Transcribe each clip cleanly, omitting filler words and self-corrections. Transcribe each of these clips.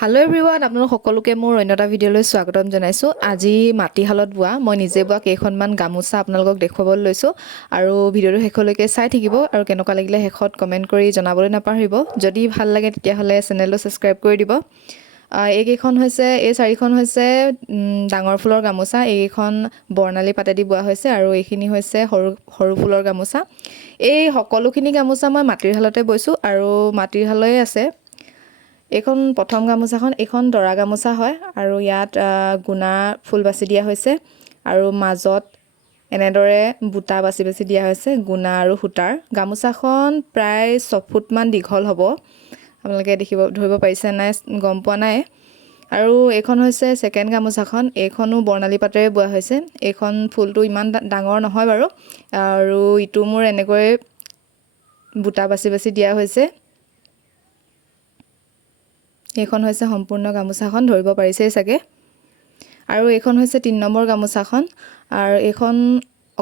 Hello' everyone, আপোনালোক সকলোকে মোৰ অন্য এটা ভিডিঅ'লৈ স্বাগতম জনাইছোঁ। আজি মাটিশালত বোৱা মই নিজে বোৱা কেইখনমান গামোচা আপোনালোকক দেখুৱাবলৈ লৈছোঁ আৰু ভিডিঅ'টো শেষলৈকে চাই থাকিব আৰু কেনেকুৱা লাগিলে শেষত কমেণ্ট কৰি জনাবলৈ নাপাহৰিব। যদি ভাল লাগে তেতিয়াহ'লে চেনেলটো ছাবস্ক্ৰাইব কৰি দিব। এই চাৰিখন হৈছে ডাঙৰ ফুলৰ গামোচা। এইকেইখন বৰ্ণালী পাতেদি বোৱা হৈছে আৰু এইখিনি হৈছে সৰু সৰু ফুলৰ গামোচা। এই সকলোখিনি গামোচা মই মাটিৰ শালতে বৈছোঁ আৰু মাটিৰ শালেই আছে। এইখন প্ৰথম গামোচাখন, এইখন দৰা গামোচা হয় আৰু ইয়াত গুণা ফুল বাছি দিয়া হৈছে আৰু মাজত এনেদৰে বুটা বাছি বাছি দিয়া হৈছে গুণা আৰু সূতাৰ। গামোচাখন প্ৰায় 6 ফুটমান দীঘল হ'ব। আপোনালোকে ধৰিব পাৰিছে নাই গম পোৱা নাই। আৰু এইখন হৈছে ছেকেণ্ড গামোচাখন। এইখনো বৰ্ণালী পাতেৰে বোৱা হৈছে। এইখন ফুলটো ইমান ডাঙৰ নহয় বাৰু আৰু ইটো মোৰ এনেকৈ বুটা বাছি বাছি দিয়া হৈছে। এইখন হৈছে সম্পূৰ্ণ গামোচাখন, ধৰিব পাৰিছেই চাগে। আৰু এইখন হৈছে 3 নম্বৰ গামোচাখন আৰু এইখন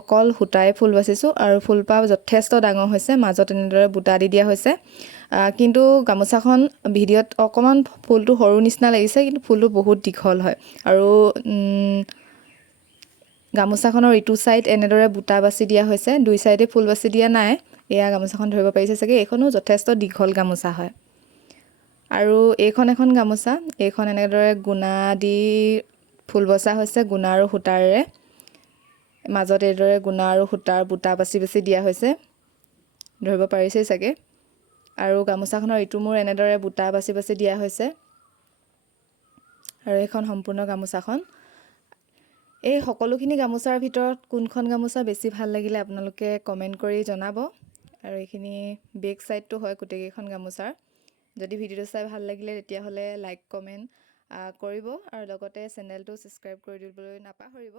অকল সূতাই ফুল বাচিছোঁ আৰু ফুলপাহ যথেষ্ট ডাঙৰ হৈছে। মাজত এনেদৰে বুটা দি দিয়া হৈছে। কিন্তু গামোচাখন ভিডিঅ'ত অকণমান ফুলটো সৰু নিচিনা লাগিছে, কিন্তু ফুলটো বহুত দীঘল হয়। আৰু গামোচাখনৰ ইটো ছাইড এনেদৰে বুটা বাছি দিয়া হৈছে, দুই ছাইডে ফুল বাছি দিয়া নাই। এয়া গামোচাখন ধৰিব পাৰিছে চাগে। এইখনো যথেষ্ট দীঘল গামোচা হয়। আৰু এইখন এখন গামোচা, এইখন এনেদৰে গুণা দি ফুল বচা হৈছে গুণা আৰু সূতাৰে। মাজত এইদৰে গুণা আৰু সূতাৰ বুটা বাছি বাছি দিয়া হৈছে, ধৰিব পাৰিছেই চাগে। আৰু গামোচাখনৰ ইটো মূৰ এনেদৰে বুটা বাছি বাছি দিয়া হৈছে আৰু এইখন সম্পূৰ্ণ গামোচাখন। এই সকলোখিনি গামোচাৰ ভিতৰত কোনখন গামোচা বেছি ভাল লাগিলে আপোনালোকে কমেণ্ট কৰি জনাব। আৰু এইখিনি বেক ছাইডটো হয় গোটেইকেইখন গামোচাৰ। যদি ভিডিঅ'টো চাই ভাল লাগিলে তেতিয়াহ'লে লাইক কমেণ্ট কৰিব আৰু লগতে চেনেলটো ছাবস্ক্ৰাইব কৰি দিবলৈ নাপাহৰিব।